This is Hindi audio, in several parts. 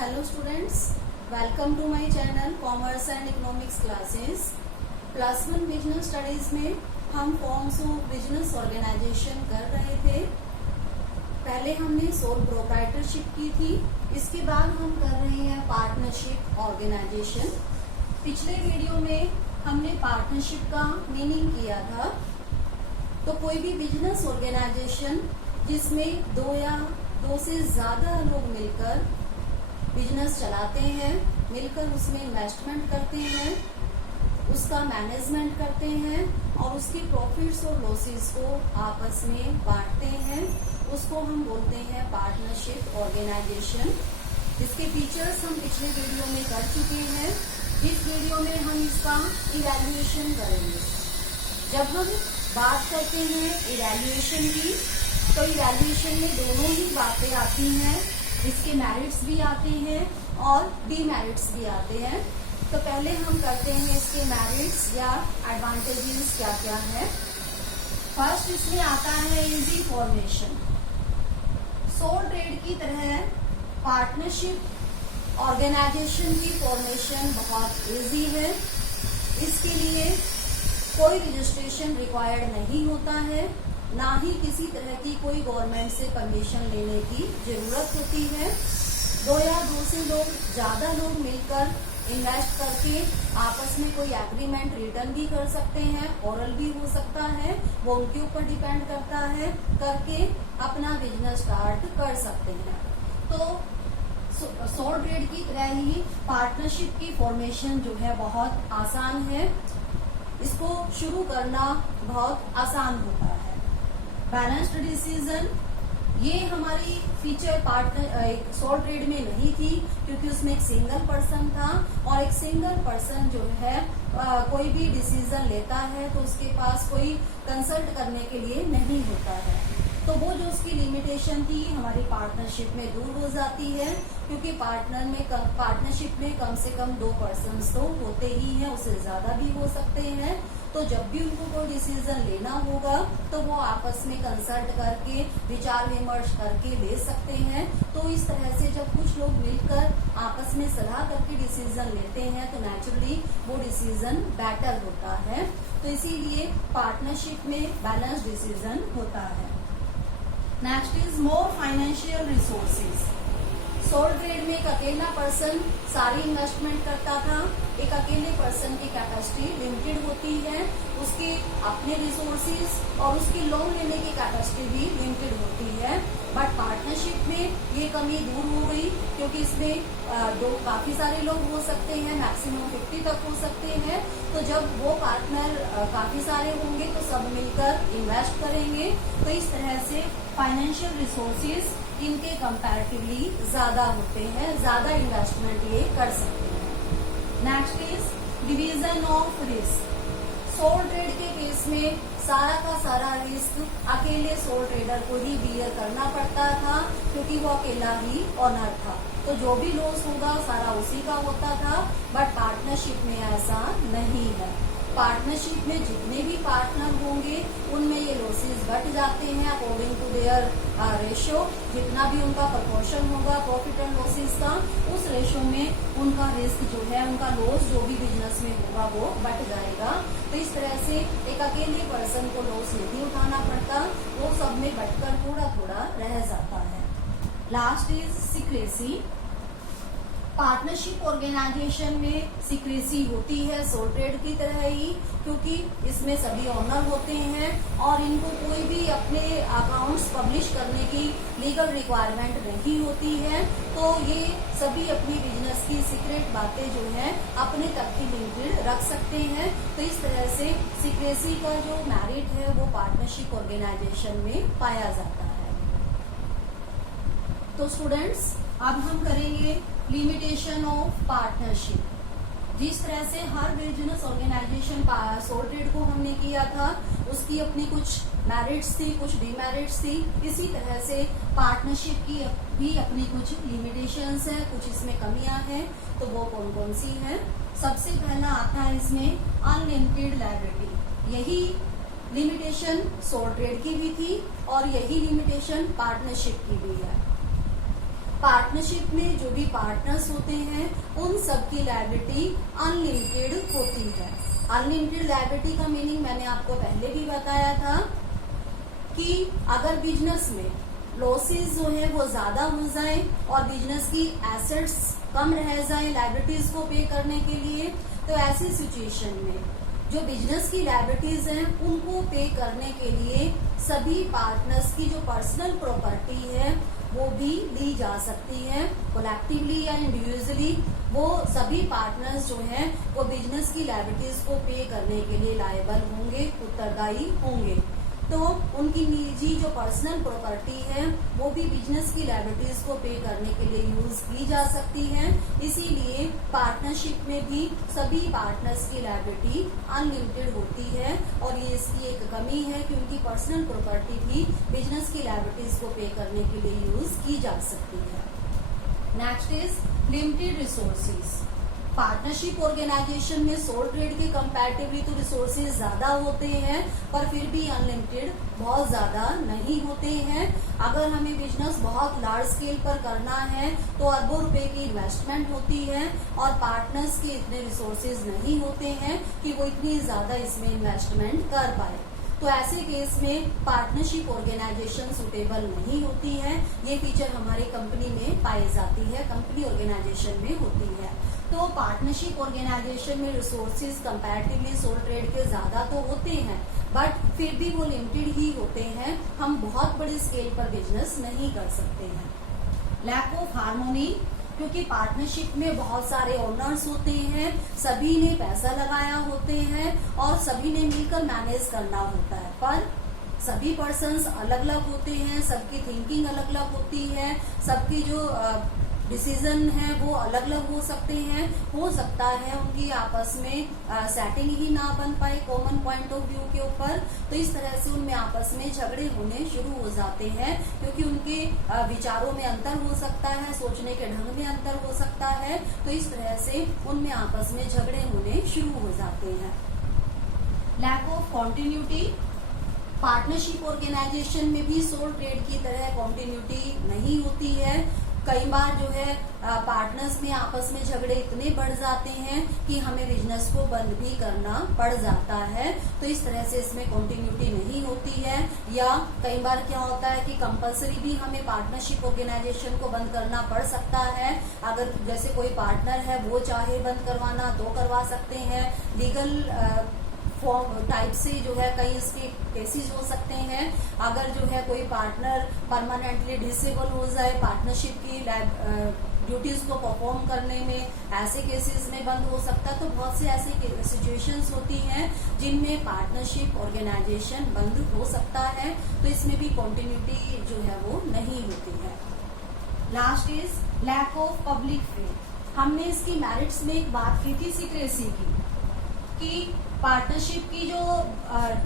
Hello students, welcome to my channel commerce and economics classes. Class 1 business studies में हम फॉर्म्स ऑफ बिजनेस ऑर्गेनाइजेशन कर रहे थे। पहले हमने सोल प्रोप्राइटरशिप की थी, इसके बाद हम कर रहे हैं पार्टनरशिप ऑर्गेनाइजेशन। पिछले वीडियो में हमने पार्टनरशिप का मीनिंग किया था। तो कोई भी बिजनेस ऑर्गेनाइजेशन जिसमें दो या दो से ज्यादा लोग मिलकर बिजनेस चलाते हैं, मिलकर उसमें इन्वेस्टमेंट करते हैं, उसका मैनेजमेंट करते हैं और उसके प्रॉफिट्स और लॉसेस को आपस में बांटते हैं, उसको हम बोलते हैं पार्टनरशिप ऑर्गेनाइजेशन। इसके फीचर्स हम पिछले वीडियो में कर चुके हैं। इस वीडियो में हम इसका इवैल्यूएशन करेंगे। जब हम बात करते हैं इवैल्यूएशन की, तो इवैल्यूएशन में दोनों ही बातें आती हैं। इसके मेरिट्स भी आते हैं और डीमेरिट्स भी आते हैं। तो पहले हम करते हैं इसके मेरिट्स या एडवांटेजेस क्या क्या है। फर्स्ट इसमें आता है इजी फॉर्मेशन। सोल ट्रेड की तरह पार्टनरशिप ऑर्गेनाइजेशन की फॉर्मेशन बहुत इजी है। इसके लिए कोई रजिस्ट्रेशन रिक्वायर्ड नहीं होता है, ना ही किसी तरह की कोई गवर्नमेंट से परमिशन लेने की जरूरत होती है। दो या दो से लोग ज्यादा लोग मिलकर इन्वेस्ट करके आपस में कोई एग्रीमेंट रिटर्न भी कर सकते हैं, ओरल भी हो सकता है, वो उनके ऊपर डिपेंड करता है, करके अपना बिजनेस स्टार्ट कर सकते हैं। तो सोल ट्रेड की तरह ही पार्टनरशिप की फॉर्मेशन जो है बहुत आसान है। इसको शुरू करना बहुत आसान होता है। बैलेंस्ड डिसीजन ये हमारी फीचर पार्टनर सोल ट्रेड में नहीं थी, क्योंकि उसमें एक सिंगल पर्सन था और एक सिंगल पर्सन जो है कोई भी डिसीजन लेता है तो उसके पास कोई कंसल्ट करने के लिए नहीं होता है। तो वो जो उसकी लिमिटेशन थी हमारी पार्टनरशिप में दूर हो जाती है, क्योंकि पार्टनरशिप में कम से कम 2 पर्सन तो होते ही हैं, उससे ज्यादा भी हो सकते हैं। तो जब भी उनको कोई डिसीजन लेना होगा तो वो आपस में कंसल्ट करके विचार विमर्श करके ले सकते हैं। तो इस तरह से जब कुछ लोग मिलकर आपस में सलाह करके डिसीजन लेते हैं तो नेचुरली वो डिसीजन बेटर होता है। तो इसीलिए पार्टनरशिप में बैलेंस डिसीजन होता है। Next is more financial resources. Sole trade में एक अकेला पर्सन सारी इन्वेस्टमेंट करता था। एक अकेले पर्सन की कैपेसिटी लिमिटेड होती है, उसके अपने रिसोर्सेज और उसकी लोन लेने की कैपेसिटी भी लिमिटेड होती है। बट पार्टनरशिप में ये कमी दूर हो गई, क्योंकि इसमें काफी सारे लोग हो सकते हैं, मैक्सिमम 50 तक हो सकते हैं। तो जब वो पार्टनर काफी सारे होंगे तो सब मिलकर इन्वेस्ट करेंगे। तो इस तरह से फाइनेंशियल रिसोर्सेज इनके कंपैरेटिवली ज्यादा होते हैं, ज्यादा इन्वेस्टमेंट ये कर सकते हैं। Next is division of risk. Sole trade के केस में सारा का सारा रिस्क अकेले सोल ट्रेडर को ही बियर करना पड़ता था, क्योंकि वो अकेला ही ऑनर था। तो जो भी लॉस होगा सारा उसी का होता था। बट पार्टनरशिप में ऐसा नहीं है। पार्टनरशिप में जितने भी पार्टनर होंगे उनमें ये लॉसेस घट जाते हैं अकॉर्डिंग टू देयर रेशियो। जितना भी उनका प्रपोर्शन होगा प्रॉफिट एंड लॉसेस का, उस रेशियो में उनका रिस्क जो है, उनका लॉस जो भी बिजनेस में होगा वो बढ़ जाएगा। तो इस तरह से एक अकेले पर्सन को लॉस नहीं उठाना पड़ता, वो सब में बढ़कर थोड़ा थोड़ा रह जाता है। Last is secrecy. Partnership organisation में सीक्रेसी होती है सोल ट्रेड की तरह ही, क्योंकि इसमें सभी ऑनर होते हैं और इनको कोई भी अपने अकाउंट्स पब्लिश करने की लीगल रिक्वायरमेंट नहीं होती है। तो ये सभी अपनी बिजनेस की सीक्रेट बातें जो है अपने तक ही लिमिटेड रख सकते हैं। तो इस तरह से सीक्रेसी का जो मेरिट है वो पार्टनरशिप ऑर्गेनाइजेशन में पाया जाता है। तो स्टूडेंट्स, अब हम करेंगे लिमिटेशन ऑफ पार्टनरशिप। जिस तरह से हर बिजनेस ऑर्गेनाइजेशन सोल ट्रेड को हमने किया था, उसकी अपनी कुछ मेरिट्स थी, कुछ डीमेरिट्स थी, इसी तरह से पार्टनरशिप की भी अपनी कुछ लिमिटेशंस हैं, कुछ इसमें कमियां हैं। तो वो कौन कौन सी हैं? सबसे पहला आता है इसमें अनलिमिटेड लायबिलिटी। यही लिमिटेशन सोल ट्रेड की भी थी और यही लिमिटेशन पार्टनरशिप की भी है। पार्टनरशिप में जो भी पार्टनर्स होते हैं उन सबकी लायबिलिटी अनलिमिटेड होती है। अनलिमिटेड लायबिलिटी का मीनिंग मैंने आपको पहले भी बताया था कि अगर बिजनेस में लॉसेस जो है वो ज्यादा हो जाए और बिजनेस की एसेट्स कम रह जाए लायबिलिटीज को पे करने के लिए, तो ऐसी सिचुएशन में जो बिजनेस की लायबिलिटीज हैं उनको पे करने के लिए सभी पार्टनर्स की जो पर्सनल प्रॉपर्टी है वो भी ली जा सकती है। कोलेक्टिवली या इंडिविजुअली वो सभी पार्टनर्स जो हैं वो बिजनेस की लायबिलिटीज को पे करने के लिए लायबल होंगे, उत्तरदायी होंगे। तो उनकी निजी जो पर्सनल प्रॉपर्टी है वो भी बिजनेस की लायबिलिटीज को पे करने के लिए यूज की जा सकती है। इसीलिए पार्टनरशिप में भी सभी पार्टनर्स की लायबिलिटी अनलिमिटेड होती है और ये इसकी एक कमी है कि उनकी पर्सनल प्रॉपर्टी भी बिजनेस की लायबिलिटीज को पे करने के लिए यूज की जा सकती है। Next is limited resources. Partnership organisation में सोल ट्रेड के कंपैरेटिवली तो रिसोर्सेज ज्यादा होते हैं पर फिर भी अनलिमिटेड बहुत ज्यादा नहीं होते हैं। अगर हमें बिजनेस बहुत लार्ज स्केल पर करना है तो अरबों रुपए की इन्वेस्टमेंट होती है और पार्टनर्स के इतने रिसोर्सेज नहीं होते हैं कि वो इतनी ज्यादा इसमें इन्वेस्टमेंट कर पाए। तो ऐसे केस में पार्टनरशिप ऑर्गेनाइजेशन सुटेबल नहीं होती है। ये फीचर हमारी कंपनी में पाई जाती है, कंपनी ऑर्गेनाइजेशन में होती है। तो पार्टनरशिप ऑर्गेनाइजेशन में रिसोर्सेज कंपैरेटिवली सोल ट्रेड के ज्यादा तो होते हैं बट फिर भी वो लिमिटेड ही होते हैं। हम बहुत बड़े स्केल पर बिजनेस नहीं कर सकते हैं। लैक ऑफ हार्मोनी, क्योंकि पार्टनरशिप में बहुत सारे ओनर्स होते हैं, सभी ने पैसा लगाया होते हैं और सभी ने मिलकर मैनेज करना होता है, पर सभी पर्सन्स अलग अलग होते हैं, सबकी थिंकिंग अलग अलग होती है, सबकी जो डिसीजन है वो अलग अलग हो सकते हैं। हो सकता है उनकी आपस में सेटिंग ही ना बन पाए कॉमन पॉइंट ऑफ व्यू के ऊपर, तो इस तरह से उनमें आपस में झगड़े होने शुरू हो जाते हैं क्योंकि उनके विचारों में अंतर हो सकता है, सोचने के ढंग में अंतर हो सकता है। तो इस तरह से उनमें आपस में झगड़े होने शुरू हो जाते हैं। Lack of continuity, partnership organisation में भी सोल ट्रेड की तरह कॉन्टिन्यूटी नहीं होती है। कई बार जो है पार्टनर्स में आपस में झगड़े इतने बढ़ जाते हैं कि हमें बिजनेस को बंद भी करना पड़ जाता है। तो इस तरह से इसमें कंटिन्यूटी नहीं होती है। या कई बार क्या होता है कि कंपलसरी भी हमें पार्टनरशिप ऑर्गेनाइजेशन को बंद करना पड़ सकता है। अगर जैसे कोई पार्टनर है वो चाहे बंद करवाना तो करवा सकते हैं। लीगल फॉर्म टाइप से जो है कई इसके केसेस हो सकते हैं। अगर जो है कोई पार्टनर परमानेंटली डिसेबल हो जाए पार्टनरशिप की ड्यूटीज को परफॉर्म करने में, ऐसे केसेस में बंद हो सकता है। तो बहुत से ऐसे सिचुएशंस होती हैं जिनमें पार्टनरशिप ऑर्गेनाइजेशन बंद हो सकता है। तो इसमें भी कंटिन्यूटी जो है वो नहीं होती है। Last is lack of public faith. हमने इसकी मेरिट्स में एक बात की थी सीक्रेसी की, कि पार्टनरशिप की जो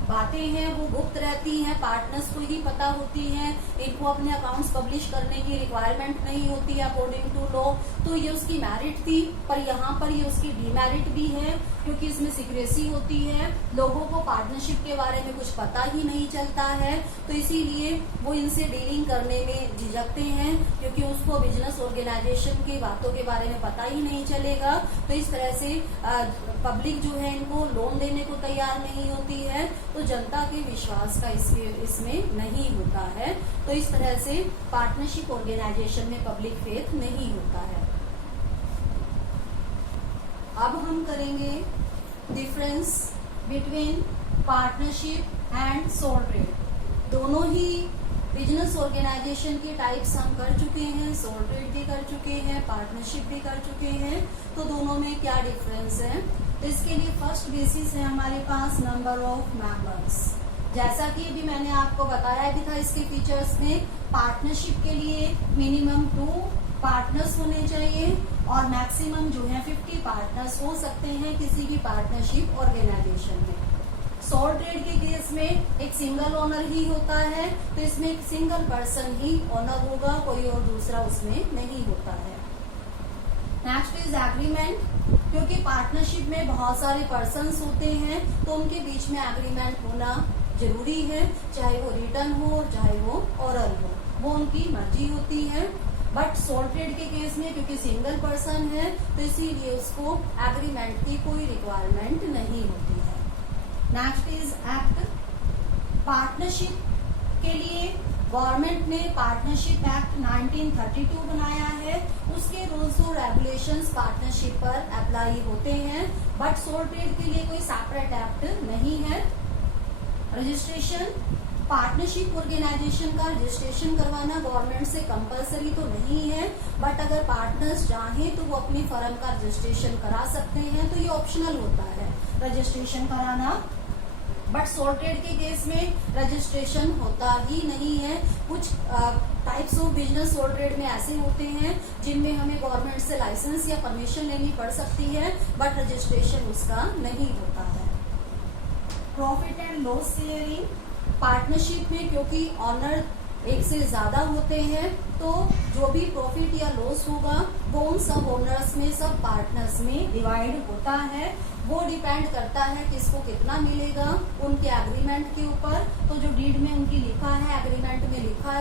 बातें हैं वो गुप्त रहती हैं, पार्टनर्स को ही पता होती हैं, इनको अपने अकाउंट्स पब्लिश करने की रिक्वायरमेंट नहीं होती अकॉर्डिंग टू लॉ। तो ये उसकी मेरिट थी, पर यहाँ पर ये उसकी डीमेरिट भी है क्योंकि इसमें सीक्रेसी होती है, लोगों को पार्टनरशिप के बारे में कुछ पता ही नहीं चलता है। तो इसीलिए वो इनसे डीलिंग करने में झिझकते हैं क्योंकि उसको बिजनेस ऑर्गेनाइजेशन की बातों के बारे में पता ही नहीं चलेगा। तो इस तरह से पब्लिक जो है इनको लोन देने को तैयार नहीं होती है, तो जनता के विश्वास का इसमें नहीं होता है। तो इस तरह से पार्टनरशिप ऑर्गेनाइजेशन में पब्लिक फेथ नहीं होता है। अब हम करेंगे difference between partnership and sole trade. दोनों ही बिजनेस ऑर्गेनाइजेशन के टाइप्स हम कर चुके हैं, सोल ट्रेड भी कर चुके हैं, पार्टनरशिप भी कर चुके हैं। तो दोनों में क्या डिफरेंस है? तो इसके लिए फर्स्ट बेसिस है हमारे पास नंबर ऑफ मेंबर्स। जैसा कि अभी मैंने आपको बताया भी था इसके फीचर्स में, पार्टनरशिप के लिए मिनिमम 2 पार्टनर्स होने चाहिए और मैक्सिमम जो है 50 पार्टनर्स हो सकते हैं किसी भी पार्टनरशिप ऑर्गेनाइजेशन में। सोल ट्रेड के केस में एक सिंगल ओनर ही होता है, तो इसमें एक सिंगल पर्सन ही ओनर होगा, कोई और दूसरा उसमें नहीं होता है। Next is agreement. क्योंकि पार्टनरशिप में बहुत सारे पर्सन्स होते हैं तो उनके बीच में एग्रीमेंट होना जरूरी है, चाहे वो रिटन हो चाहे वो ओरल हो, वो उनकी मर्जी होती है। बट सोल ट्रेड के केस में क्योंकि सिंगल पर्सन है तो इसीलिए उसको एग्रीमेंट की कोई रिक्वायरमेंट नहीं होती है। Next is act. पार्टनरशिप के लिए गवर्नमेंट ने पार्टनरशिप एक्ट 1932 बनाया है। उसके रूल्स और रेगुलेशंस पार्टनरशिप पर अप्लाई होते हैं, बट सोल ट्रेड के लिए कोई सेपरेट एक्ट नहीं है। रजिस्ट्रेशन, पार्टनरशिप ऑर्गेनाइजेशन का रजिस्ट्रेशन करवाना गवर्नमेंट से कंपलसरी तो नहीं है, बट अगर पार्टनर्स चाहें तो वो अपनी फर्म का रजिस्ट्रेशन करा सकते हैं, तो ये ऑप्शनल होता है रजिस्ट्रेशन कराना। बट सोल ट्रेड के केस में रजिस्ट्रेशन होता ही नहीं है। कुछ types of business sole trade में ऐसे होते हैं जिनमें हमें गवर्नमेंट से लाइसेंस या परमिशन लेनी पड़ सकती है, बट रजिस्ट्रेशन उसका नहीं होता है। Profit and loss sharing, partnership में क्योंकि ऑनर एक से ज्यादा होते हैं तो जो भी प्रॉफिट या लॉस होगा वो उन सब ओनर्स में, सब पार्टनर्स में डिवाइड होता है। वो डिपेंड करता है किसको कितना मिलेगा उनके एग्रीमेंट के ऊपर। तो जो डीड में उनकी लिखा है, एग्रीमेंट में लिखा है